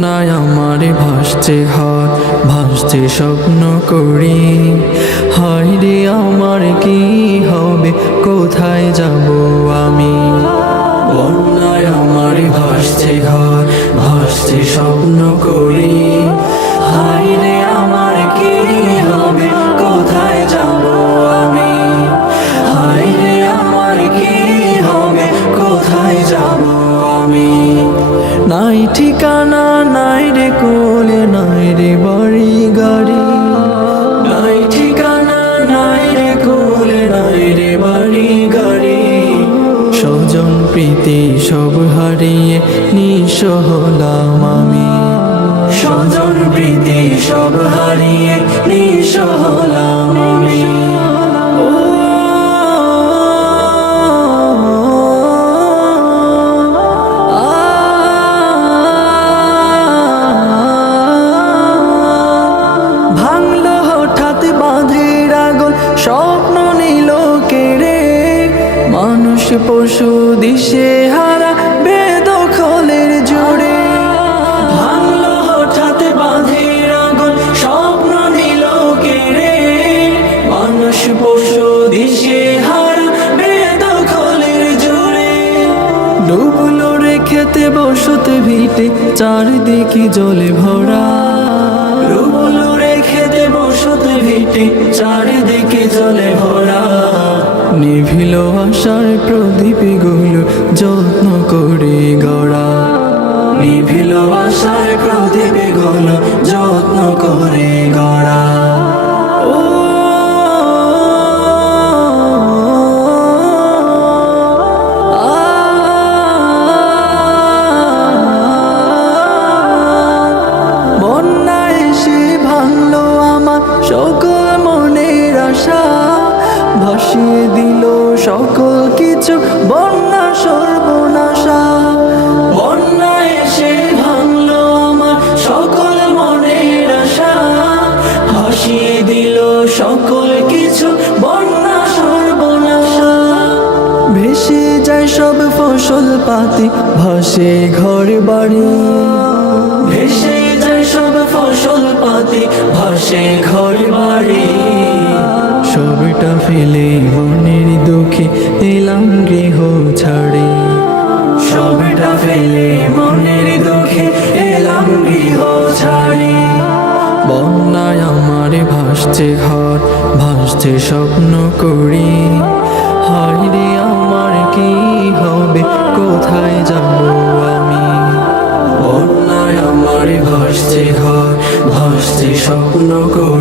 বন্যায় আমার ভাসছে ঘর ভাসছে স্বপ্ন করি। হায় রে, আমার কি হবে? কোথায় যাব আমি? বন্যায় আমার ভাসছে ঘর ভাসছে স্বপ্ন করি। হায় রে, আমার কি হবে? কোথায় যাব আমি? হায় রে, আমার কি হবে? কোথায় যাব আমি? নাই ঠিকানা, নাই রে কোলে, নাই রে বাড়ি গাড়ি নাই ঠিকানা, নাই রে নাই রে বাড়ি গাড়ি প্রীতি সব হারিয়ে নিঃস্ব হলাম আমি। স্বজন, প্রীতি সব হারিয়ে নিঃস্ব হলাম আমি। পশু দিশে হারা বেদখলের জোরে। ভাঙলো হঠাৎ বাঁধের আগুন স্বপ্ন নিল কেড়ে মানুষ পশু দিশে হারা বেদখলের জোরে। ডুবলো রে খেতে বসতে ভিটে চারিদিকে জলে ভরা। ডুবলো রে খেতে বসতে ভিটে চারিদিকে নিভিল আশার প্রদীপগুলো যত্ন করে গড়া। নিভিল আশার প্রদীপগুলো যত্ন করে গড়া। সকল মনের আশা। ভাসিয়ে দিল সকল কিছু বন্যা সর্বনাশা। বন্যা এসে ভাঙলো আমার সকল মনের আশা। ভাসিয়ে দিল সকল কিছু বন্যা সর্বনাশা। ভেসে যায় সব ফসল পাতি, ভাসে ঘর বাড়ি। ভেসে যায় সব ফসল পাতি, ভাসে ঘর বাড়ি। সবটা ফেলে মনের দুঃখে এলাম গৃহ ছাড়ি। সবটা ফেলে মনের দুঃখে এলাম গৃহ ছাড়ি। বন্যায় আমার ভাসছে ঘর, ভাসছে স্বপ্ন করি। হায় রে, আমার কি হবে? কোথায় যাব আমি? বন্যায় আমার ভাসছে ঘর, ভাসছে স্বপ্ন করি।